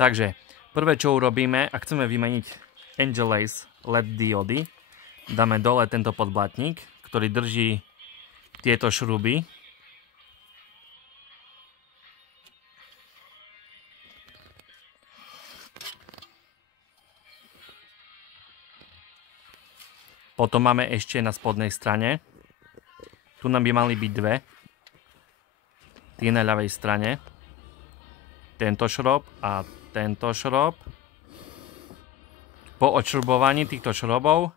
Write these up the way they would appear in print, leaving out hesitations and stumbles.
Takže prvé, čo urobíme, ak chceme vymeniť Angel Ace LED diody, dáme dole tento podblatník, ktorý drží tieto šruby. Potom máme ešte na spodnej strane, tu nám by mali byť dve, tie na ľavej strane, tento šrob a tento šrob. Po odšrubovaní týchto šrobov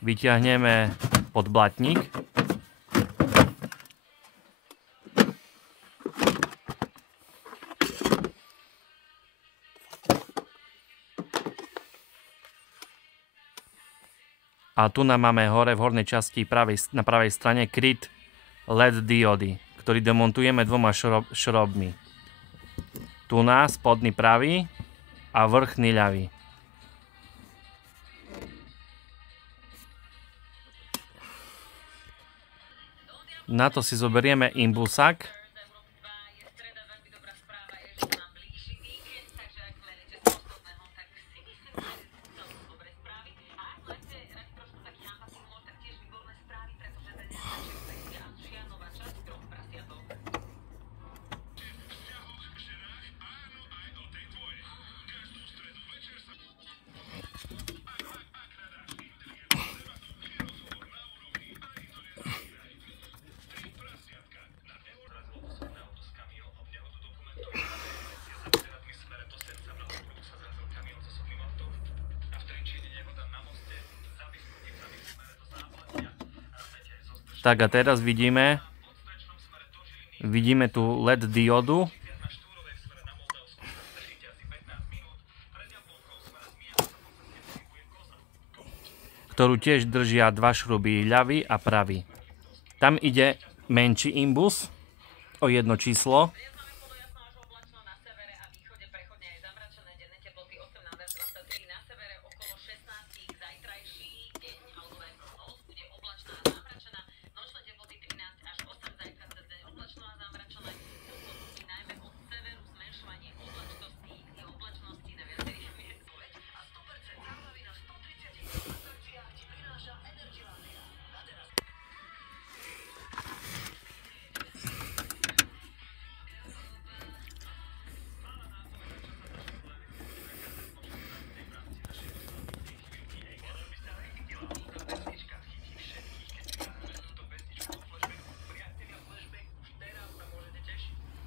vyťahneme podblatník. A tu nám máme hore v hornej časti na pravej strane kryt LED diody, ktorý demontujeme dvoma šrobmi. Tu na spodný pravý a vrchný ľavý. Na to si zoberieme imbusák. Tak a teraz vidíme tu LED diodu, ktorú tiež držia dva šruby, ľavý a pravý. Tam ide menší imbus o jedno číslo.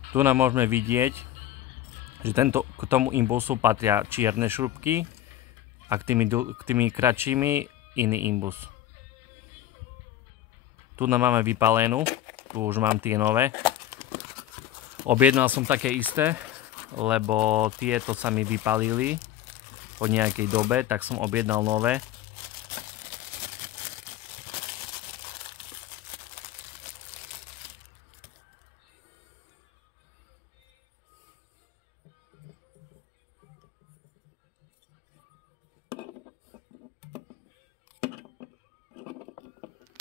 Tu nám môžeme vidieť, že k tomu impulsu patria čierne šrubky a k tými kratšími iný imbus. Tu nám máme vypalenú, tu už mám tie nové. Objednal som také isté, lebo tieto sa mi vypalili po nejakej dobe, tak som objednal nové.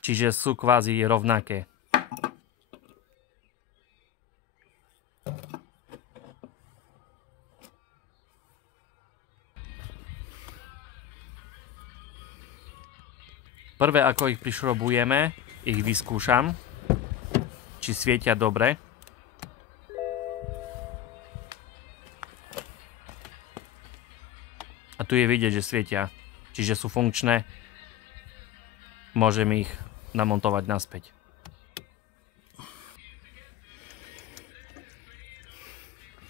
Čiže sú kvázi rovnaké. Prvé, ako ich prišrobujeme, ich vyskúšam, či svietia dobre. A tu je vidieť, že svietia, čiže sú funkčné. Môžem ich namontovať naspäť.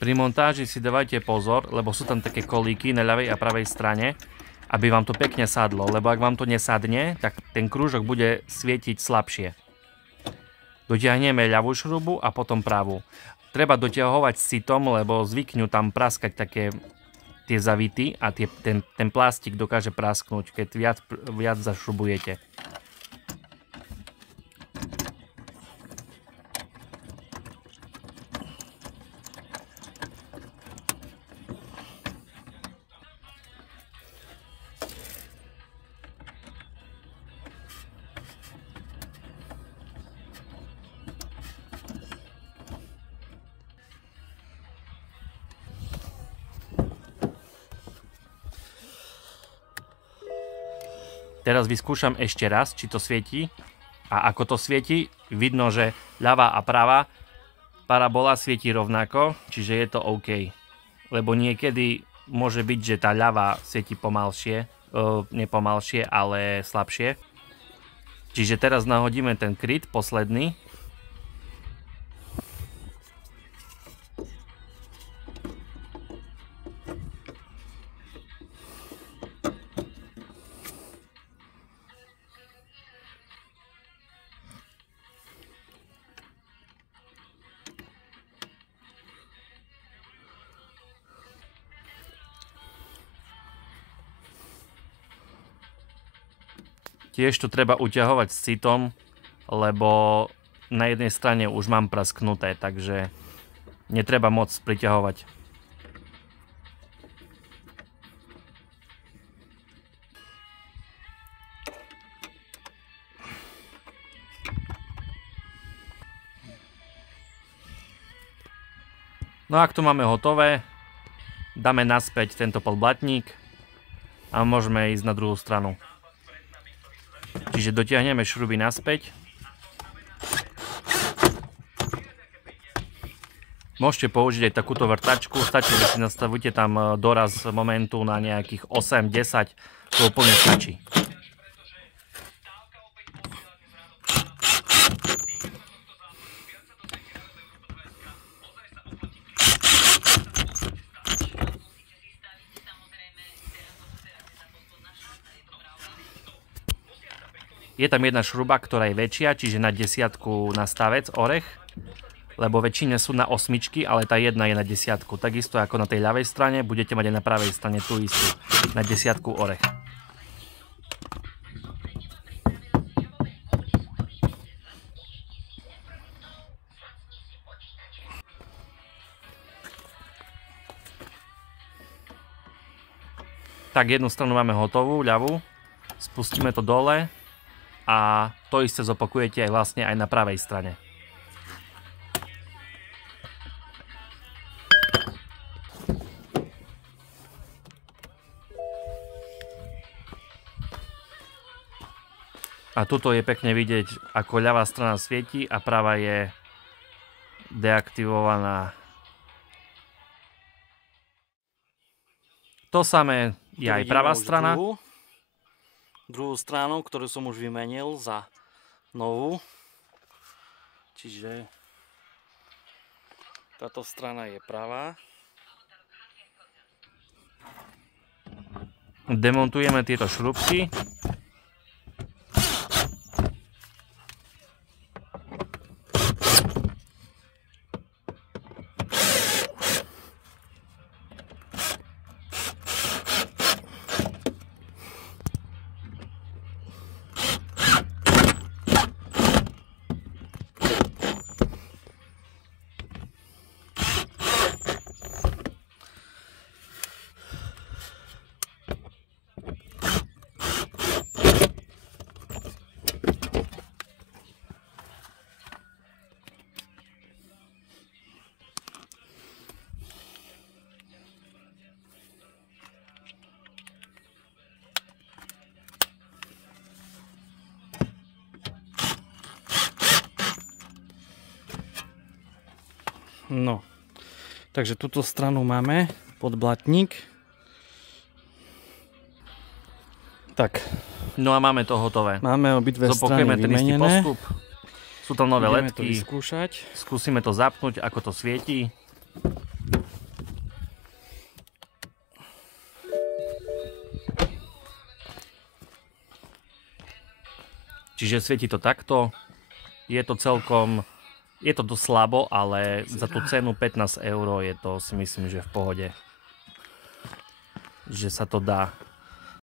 Pri montáži si dávajte pozor, lebo sú tam také kolíky na ľavej a pravej strane, aby vám to pekne sadlo, lebo ak vám to nesadne, tak ten krúžok bude svietiť slabšie. Dotiahneme ľavú šrubu a potom pravú. Treba doťahovať sitom, lebo zvyknú tam praskať také tie zavity a ten plástik dokáže prasknúť, keď viac zašrubujete. Teraz vyskúšam ešte raz, či to svieti. A ako to svieti, vidno, že ľavá a pravá parabola svieti rovnako, čiže je to OK. Lebo niekedy môže byť, že tá ľavá svieti pomalšie, nepomalšie, ale slabšie. Čiže teraz nahodíme ten kryt, posledný. Tiež to treba uťahovať s citom, lebo na jednej strane už mám prasknuté, takže netreba moc priťahovať. No a ak to máme hotové, dáme naspäť tento podblatník a môžeme ísť na druhú stranu. Čiže dotiahneme šruby naspäť. Môžete použiť aj takúto vrtačku, stačí, že si nastavíte tam doraz momentu na nejakých 8-10, to úplne stačí. Je tam jedna šruba, ktorá je väčšia, čiže na 10 na stavec orech, lebo väčšine sú na 8, ale tá jedna je na 10. Takisto ako na tej ľavej strane, budete mať aj na pravej strane tú istú, na 10 orech. Tak jednu stranu máme hotovú, ľavú, spustíme to dole. A to isté zopakujete aj vlastne aj na pravej strane. A tuto je pekne vidieť, ako ľavá strana svieti a pravá je deaktivovaná. To samé je aj pravá strana. Druhú stranu, ktorú som už vymenil za novú. Čiže táto strana je pravá. Demontujeme tieto šrubky. No, takže túto stranu máme podblatník. Tak. No a máme to hotové. Máme obidve strany vymenené. Ten istý postup. Sú tam nové ledky. Skúsime to zapnúť, ako to svieti. Čiže svieti to takto. Je to celkom... Je to dosť slabo, ale za tú cenu 15 € je to, si myslím, že v pohode. Že sa to dá.